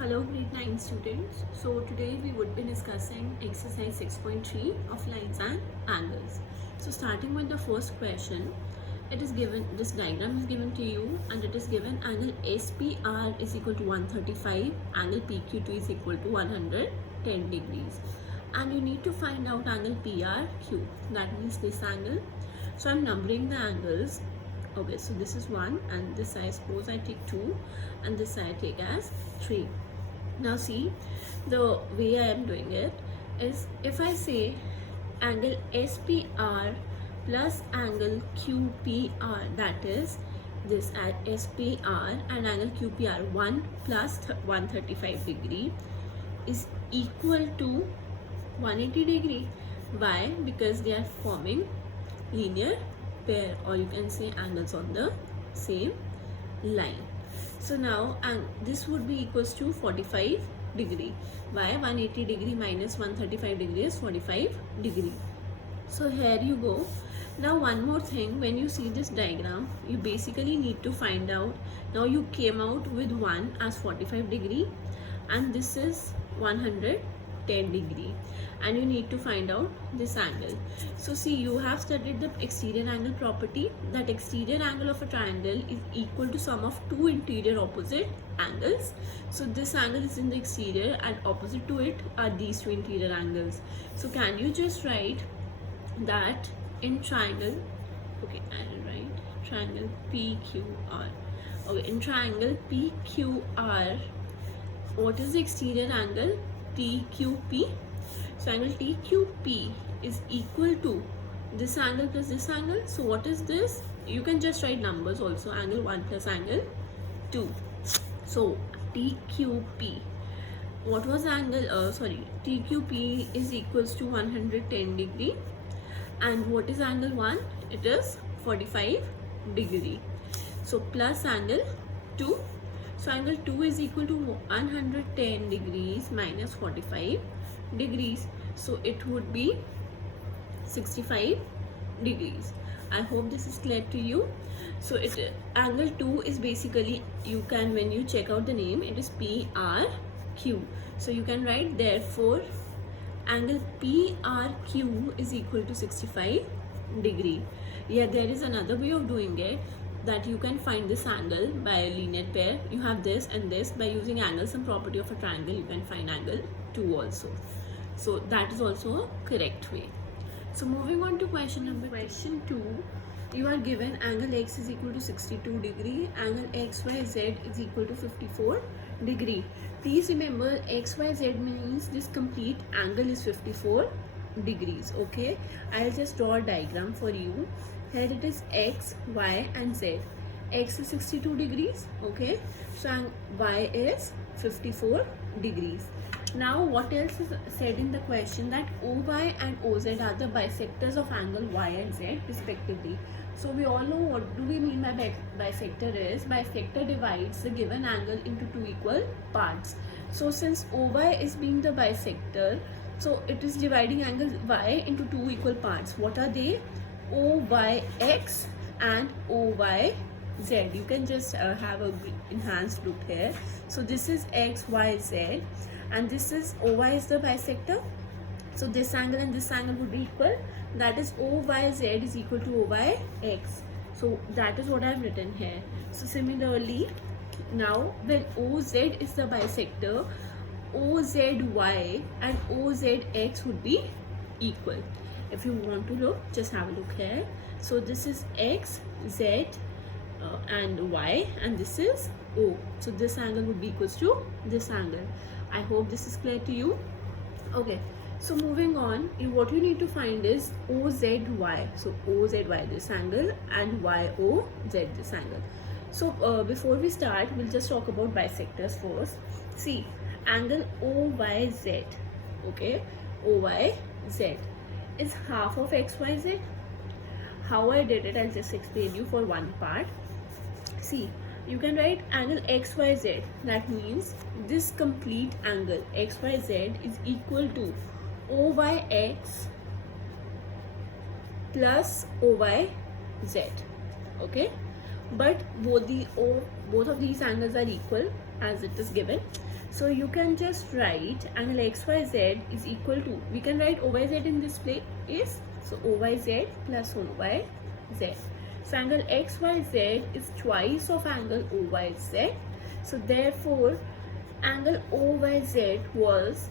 Hello grade 9 students. So today we would be discussing exercise 6.3 of lines and angles. So starting with the first question, it is given, this diagram is given to you and it is given angle SPR is equal to 135, angle PQ2 is equal to 110 degrees. And you need to find out angle PRQ, that means this angle. So I'm numbering the angles. Okay, so this is 1 and this I suppose I take 2 and this I take as 3. Now see, the way I am doing it is if I say angle SPR plus angle QPR, that is this at SPR and angle QPR 1 plus 135 degree is equal to 180 degree. Why? Because they are forming linear pair, or you can say angles on the same line. So now, and this would be equals to 45 degree. Why? 180 degree minus 135 degree is 45 degree. So here you go. Now one more thing, when you see this diagram, you basically need to find out, now you came out with 1 as 45 degree and this is 110 degree, and you need to find out this angle. So see, you have studied the exterior angle property, that exterior angle of a triangle is equal to sum of two interior opposite angles. So this angle is in the exterior and opposite to it are these two interior angles. So can you just write that in triangle, okay, I will write triangle PQR. Okay, in triangle PQR, what is the exterior angle? TQP. So angle TQP is equal to this angle plus this angle. So what is this? You can just write numbers also, angle 1 plus angle 2. So TQP, what was angle, TQP is equals to 110 degree. And what is angle 1? It is 45 degree. So plus angle 2. So angle 2 is equal to 110 degrees minus 45 degrees. So it would be 65 degrees. I hope this is clear to you. So angle 2 is basically, you can, when you check out the name, it is PRQ. So you can write therefore angle PRQ is equal to 65 degree. Yeah, there is another way of doing it, that you can find this angle by a linear pair. You have this and this. By using angle sum property of a triangle, you can find angle 2 also. So that is also a correct way. So moving on to question number 2, you are given angle x is equal to 62 degree, angle xyz is equal to 54 degree. Please remember, xyz means this complete angle is 54 degrees. Okay, I'll just draw a diagram for you. Here it is x, y and z. X is 62 degrees, okay, so y is 54 degrees. Now what else is said in the question, that OY and OZ are the bisectors of angle y and z respectively. So we all know what do we mean by bisector is. Bisector divides the given angle into two equal parts. So since OY is being the bisector, so it is dividing angle y into two equal parts. What are they? OYX and OYZ. You can just have a enhanced look here. So this is XYZ and this is OY is the bisector. So this angle and this angle would be equal. That is OYZ is equal to OYX. So that is what I have written here. So similarly, now when OZ is the bisector, OZY and OZX would be equal. If you want to look, just have a look here. So this is X, Z and Y, and this is O. So this angle would be equals to this angle. I hope this is clear to you. Okay, so moving on, what you need to find is OZY. So OZY this angle and YOZ this angle. So before we start, we'll just talk about bisectors first. See, angle OYZ, okay, OYZ is half of XYZ. How I did it, I'll just explain you for one part. See, you can write angle XYZ. That means this complete angle XYZ is equal to OYX plus OYZ. Okay, but both of these angles are equal as it is given. So you can just write angle XYZ is equal to, we can write OYZ in this place. So OYZ plus OYZ. So angle XYZ is twice of angle OYZ. So therefore angle OYZ was,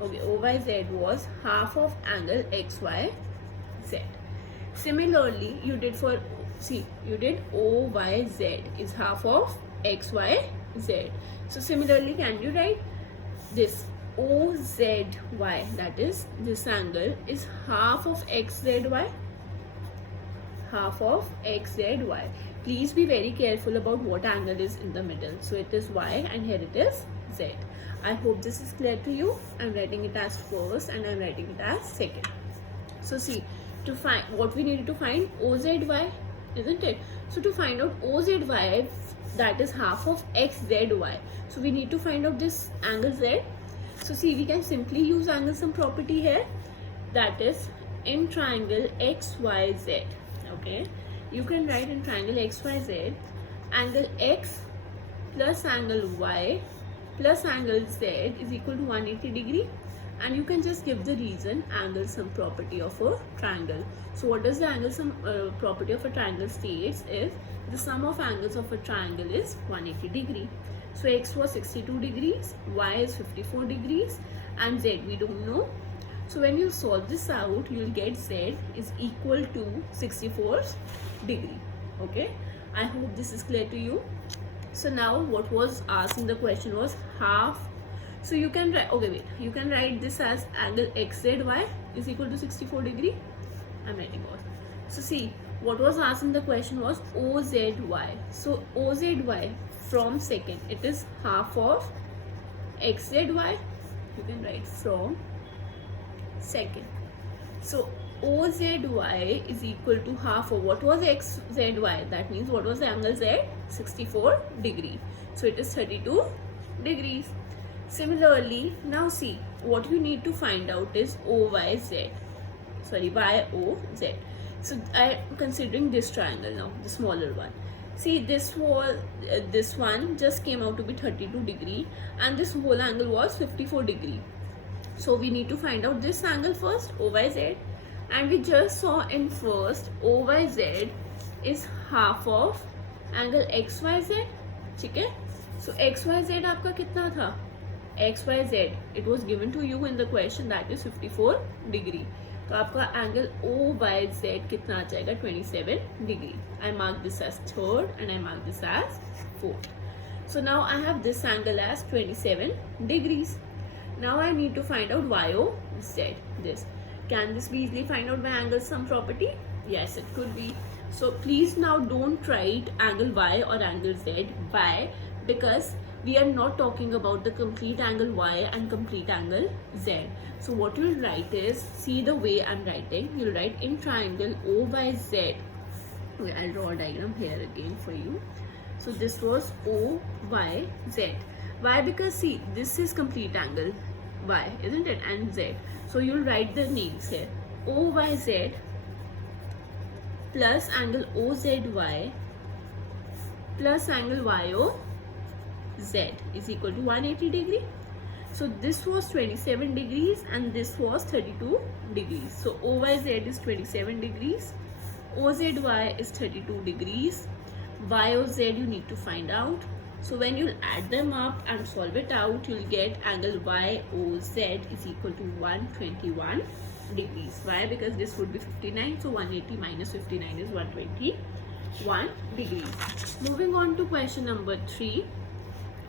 OYZ was half of angle XYZ. Similarly, you did OYZ is half of XYZ. So similarly, can you write this OZY, that is this angle is half of XZY, half of XZY. Please be very careful about what angle is in the middle. So it is Y and here it is Z. I hope this is clear to you. I'm writing it as first and I'm writing it as second. So see, to find what we needed to find OZY, isn't it? So to find out OZY, that is half of XZY. So we need to find out this angle Z. So see, we can simply use angle sum property here. That is in triangle XYZ. Okay, you can write in triangle XYZ, angle X plus angle Y plus angle Z is equal to 180 degree. And you can just give the reason angle sum property of a triangle. So what does the angle sum property of a triangle states is the sum of angles of a triangle is 180 degree. So X was 62 degrees, Y is 54 degrees and Z we don't know. So when you solve this out, you will get Z is equal to 64 degree. Okay, I hope this is clear to you. So now what was asked in the question was half. So you can write, you can write this as angle XZY is equal to 64 degree. I'm writing off. So see, what was asked in the question was OZY. So OZY from second, it is half of XZY. You can write from second. So OZY is equal to half of what was XZY. That means what was the angle Z? 64 degree. So it is 32 degrees. Similarly, now see, what you need to find out is YOZ. So I am considering this triangle now, the smaller one. See, this one just came out to be 32 degree and this whole angle was 54 degree. So we need to find out this angle first, OYZ. And we just saw in first, OYZ is half of angle XYZ. Okay? So XYZ आपका कितना था? XYZ, it was given to you in the question, that is 54 degree. तो आपका angle OYZ कितना आ जाएगा? 27 degree. I mark this as third and I mark this as fourth. So now I have this angle as 27 degrees. Now I need to find out YOZ. This. Can this be easily find out by angle sum property? Yes, it could be. So please now don't write angle Y or angle Z. Why? Because we are not talking about the complete angle Y and complete angle Z. So what you'll write is, see the way I'm writing, you'll write in triangle OYZ. Okay, I'll draw a diagram here again for you. So this was OYZ. Why? Because see, this is complete angle Y, isn't it? And Z. So you'll write the names here. OYZ plus angle OZY plus angle YOZ is equal to 180 degree. So this was 27 degrees and this was 32 degrees. So OYZ is 27 degrees, OZY is 32 degrees, YOZ you need to find out. So when you add them up and solve it out, you'll get angle YOZ is equal to 121 degrees. Why? Because this would be 59, so 180 minus 59 is 121 degrees. Moving on to question number 3.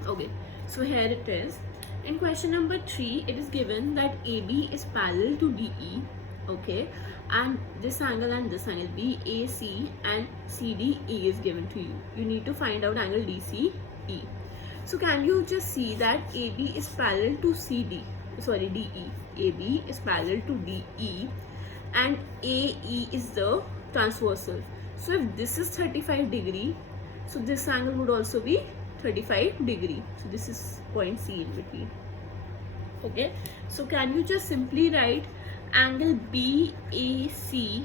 Okay, so here it is. In question number 3, it is given that AB is parallel to DE, okay, and this angle BAC and CDE is given to you. You need to find out angle DCE. So can you just see that AB is parallel to DE. AB is parallel to DE and AE is the transversal. So if this is 35 degree, so this angle would also be 35 degree. So this is point C in between. Okay, so can you just simply write angle BAC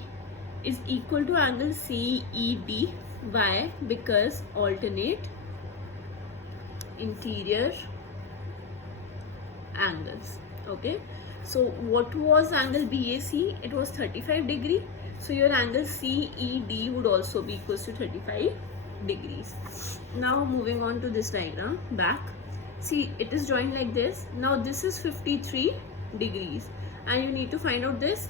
is equal to angle CEB. Why? Because alternate interior angles. Okay, so what was angle BAC? It was 35 degree. So your angle CED would also be equals to 35 degrees. Now moving on to this diagram back. See, it is joined like this. Now this is 53 degrees and you need to find out this.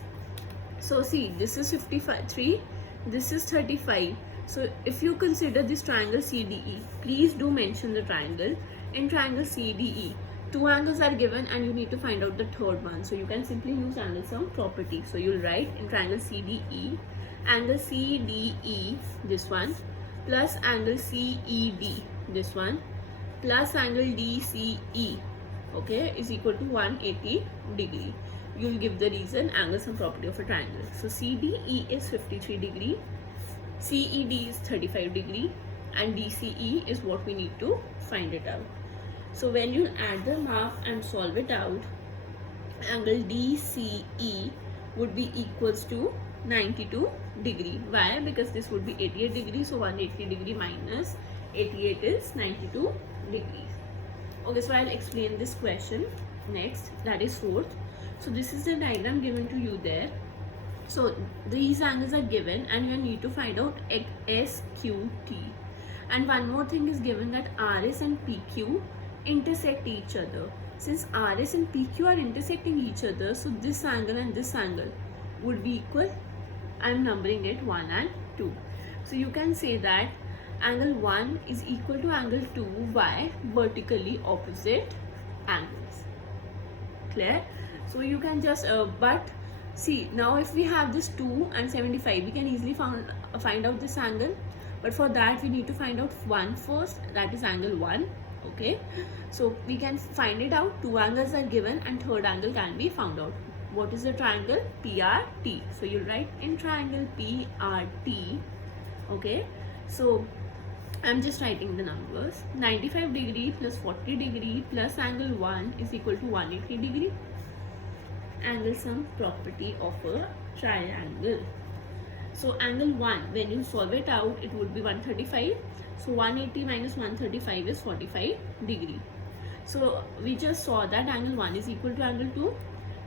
So see, this is 53, this is 35. So if you consider this triangle CDE, please do mention the triangle. In triangle CDE, two angles are given and you need to find out the third one. So you can simply use angle sum property. So you'll write in triangle CDE, angle CDE, this one, plus angle CED, this one, plus angle DCE, okay, is equal to 180 degree. You'll give the reason, angle sum property of a triangle. So CDE is 53 degree, CED is 35 degree, and DCE is what we need to find it out. So when you add them up and solve it out, angle DCE would be equals to 92 degree. Why? Because this would be 88 degree, so 180 degree minus 88 is 92 degrees. Okay, so I'll explain this question next, that is fourth. So this is the diagram given to you there. So these angles are given and you need to find out SQT. And one more thing is given, that RS and PQ intersect each other. Since RS and PQ are intersecting each other, so this angle and this angle would be equal. I'm numbering it 1 and 2. So you can say that angle 1 is equal to angle 2 by vertically opposite angles. Clear? So you can just but see, now if we have this 2 and 75, we can easily find out this angle, but for that we need to find out 1 first, that is angle 1. Okay, so we can find it out. Two angles are given and third angle can be found out. What is the triangle? PRT. So you'll write in triangle PRT. Okay, so I'm just writing the numbers. 95 degree plus 40 degree plus angle 1 is equal to 180 degree. Angle sum property of a triangle. So angle 1, when you solve it out, it would be 135. So 180 minus 135 is 45 degree. So we just saw that angle 1 is equal to angle 2.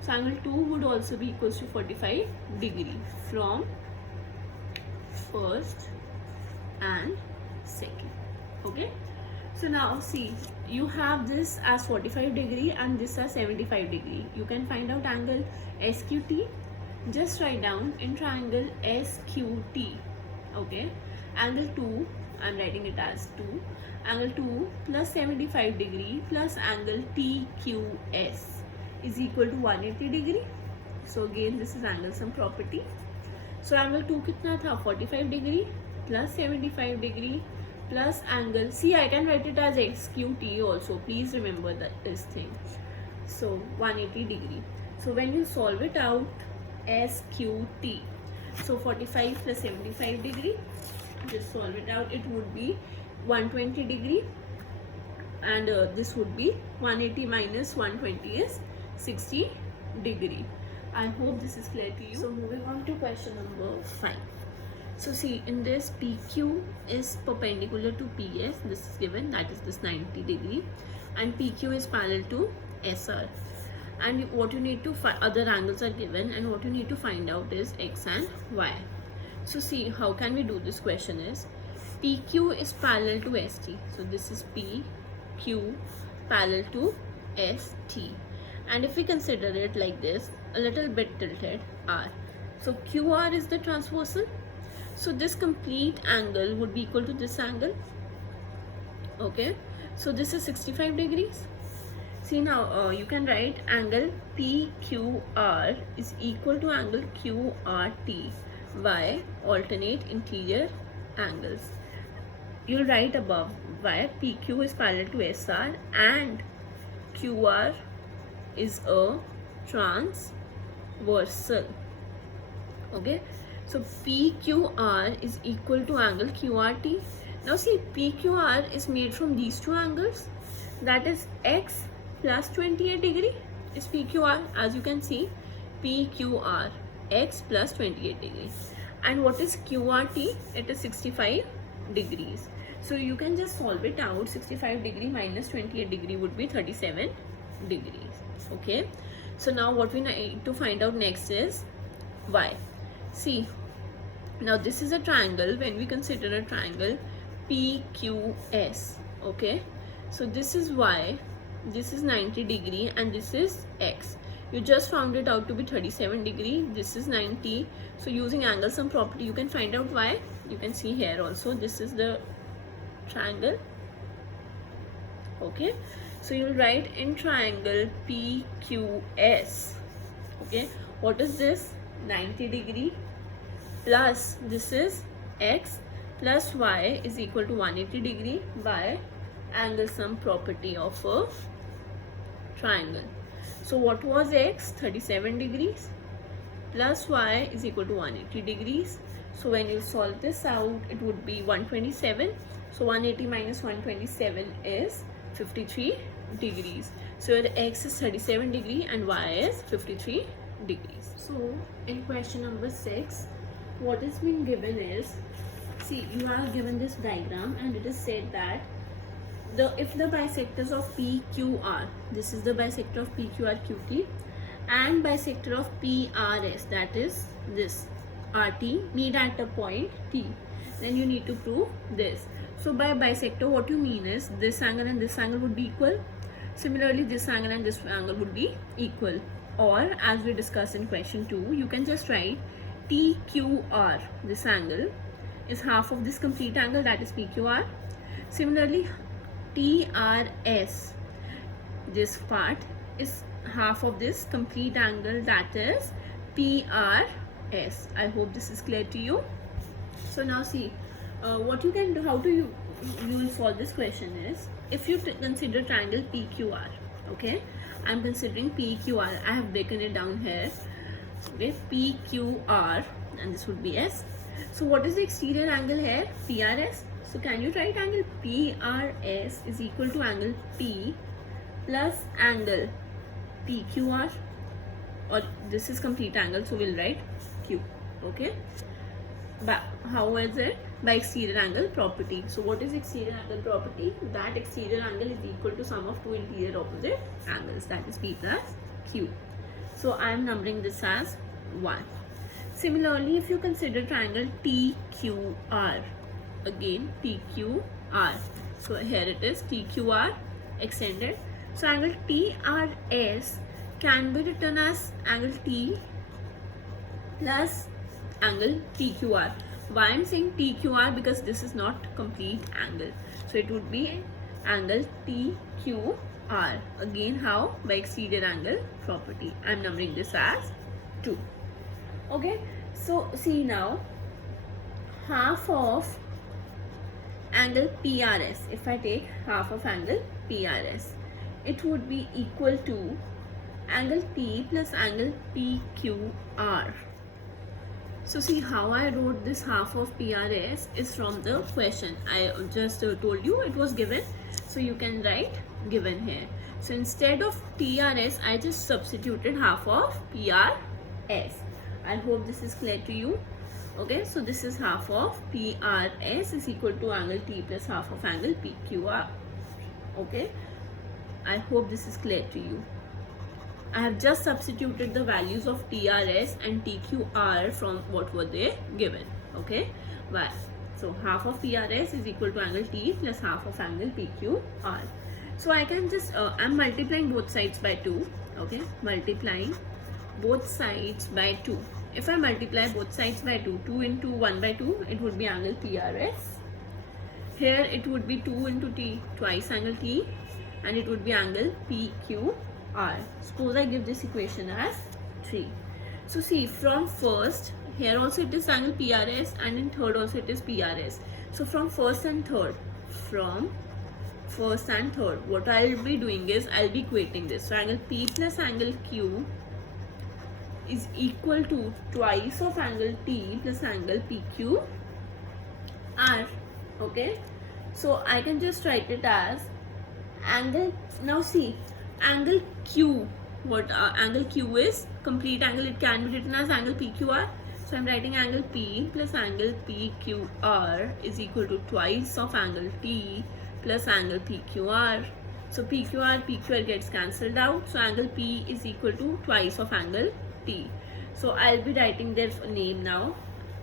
So angle 2 would also be equal to 45 degree from first and second. Okay, so now see, you have this as 45 degree and this as 75 degree. You can find out angle SQT. Just write down in triangle SQT. Okay, angle 2, I'm writing it as 2, angle 2 plus 75 degree plus angle TQS is equal to 180 degree. So again, this is angle sum property. So angle 2 kitna tha? 45 degree plus 75 degree plus angle, see, I can write it as SQT also, please remember that this thing. So 180 degree. So when you solve it out, SQT, so 45 plus 75 degree, just solve it out, it would be 120 degree, and this would be 180 minus 120 is 60 degree. I hope this is clear to you. So moving on to question number 5. So see, in this PQ is perpendicular to PS, this is given, that is this 90 degree, and PQ is parallel to SR. And what you need to find, other angles are given, and what you need to find out is X and Y. So see, how can we do this question is, PQ is parallel to ST. So this is PQ parallel to ST. And if we consider it like this, a little bit tilted, R. So QR is the transversal. So this complete angle would be equal to this angle. Okay, so this is 65 degrees. See now, you can write angle PQR is equal to angle QRT by alternate interior angles. You'll write above why PQ is parallel to SR and QR is a transversal. Okay, so PQR is equal to angle QRT. Now see, PQR is made from these two angles, that is X plus 28 degree is PQR. As you can see, PQR, X plus 28 degrees. And what is QRT? It is 65 degrees. So you can just solve it out. 65 degree minus 28 degree would be 37 degrees. Okay, so now what we need to find out next is y. See, now this is a triangle. When we consider a triangle PQS, okay, so this is y, this is 90 degree, and this is x. You just found it out to be 37 degree. This is 90. So using angle sum property, you can find out y. You can see here also, this is the triangle. Okay, so you'll write in triangle PQS. Okay, what is this? 90 degree plus this is x plus y is equal to 180 degree by angle sum property of a triangle. So what was x? 37 degrees plus y is equal to 180 degrees. So when you solve this out, it would be 127. So 180 minus 127 is 53 degrees. So the x is 37 degree and y is 53 degrees. So in question number 6, what is being given is, see, you are given this diagram and it is said that if the bisectors of PQR, this is the bisector of PQRQT, and bisector of PRS, that is this RT, meet at a point T, then you need to prove this. So by bisector, what you mean is this angle and this angle would be equal. Similarly, this angle and this angle would be equal. Or as we discussed in question 2, you can just write TQR, this angle is half of this complete angle, that is PQR. Similarly, TRS, this part is half of this complete angle, that is PRS. I hope this is clear to you. So now see, what you can do, how do you will solve this question is, if you consider triangle PQR, okay, I'm considering PQR, I have broken it down here, okay, PQR, and this would be S. So what is the exterior angle here? PRS. So can you write angle PRS is equal to angle P plus angle PQR, or this is complete angle, so we'll write Q, okay. But how is it? By exterior angle property. So what is exterior angle property? That exterior angle is equal to sum of two interior opposite angles, that is P plus Q. So I am numbering this as 1. Similarly, if you consider triangle TQR, again TQR, so here it is TQR extended. So angle TRS can be written as angle T plus angle TQR. Why I'm saying TQR? Because this is not complete angle, so it would be angle TQR. Again, how? By exterior angle property. I'm numbering this as 2. Okay, so see now, half of angle PRS, if I take half of angle PRS, it would be equal to angle T plus angle PQR. So see how I wrote this half of PRS is from the question. I just told you it was given, so you can write given here. So instead of TRS, I just substituted half of PRS. I hope this is clear to you. Okay, so this is half of PRS is equal to angle T plus half of angle PQR. Okay, I hope this is clear to you. I have just substituted the values of TRS and TQR from what were they given. Okay, why? So half of PRS is equal to angle T plus half of angle PQR. So I can just I'm multiplying both sides by 2. Okay, multiplying both sides by 2. If I multiply both sides by 2, 2 into 1 by 2, it would be angle PRS. Here it would be 2 into T, twice angle T, and it would be angle PQR. Suppose I give this equation as 3. So see, from first, here also it is angle PRS, and in third also it is PRS. So from first and third, what I'll be doing is I'll be equating this. So angle P plus angle Q is equal to twice of angle T plus angle PQR. Okay, so I can just write it as angle. Now see, angle Q, what angle Q is complete angle, it can be written as angle PQR. So I'm writing angle P plus angle PQR is equal to twice of angle T plus angle PQR. So PQR gets cancelled out. So angle P is equal to twice of angle T. So I'll be writing their name now.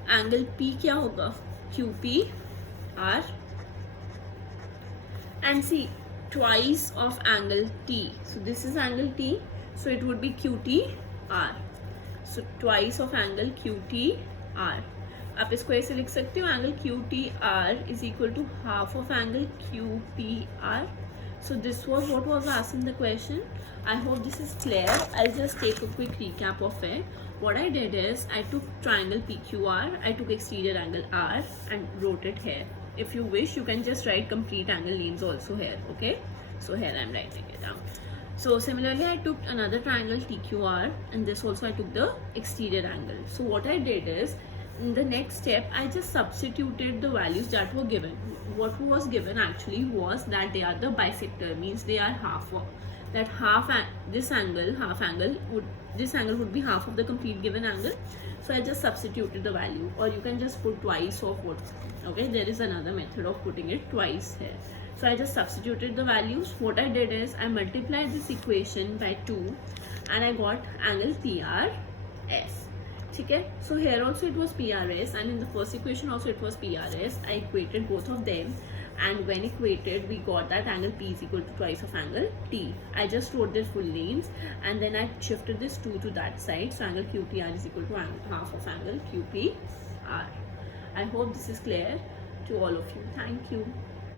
Angle P क्या होगा? QPR. And see, twice of angle T. So this is angle T. So it would be QTR. So twice of angle QTR. आप इसको ऐसे लिख सकते हो, angle QTR is equal to half of angle QPR. So this was what was asked in the question. I hope this is clear. I'll just take a quick recap of it. What I did is I took triangle PQR, I took exterior angle R and wrote it here. If you wish, you can just write complete angle names also here. Okay, so here I'm writing it down. So similarly, I took another triangle TQR, and this also I took the exterior angle. So what I did is, in the next step, I just substituted the values that were given. What was given actually was that they are the bisector, means they are half of that this angle would be half of the complete given angle. So I just substituted the value, or you can just put twice of what. Okay, there is another method of putting it twice here. So I just substituted the values. What I did is I multiplied this equation by 2 and I got angle PRS. Okay, so here also it was PRS, and in the first equation also it was PRS. I equated both of them, and when equated we got that angle P is equal to twice of angle T. I just wrote their full names and then I shifted this 2 to that side. So angle QTR is equal to half of angle QPR. I hope this is clear to all of you. Thank you.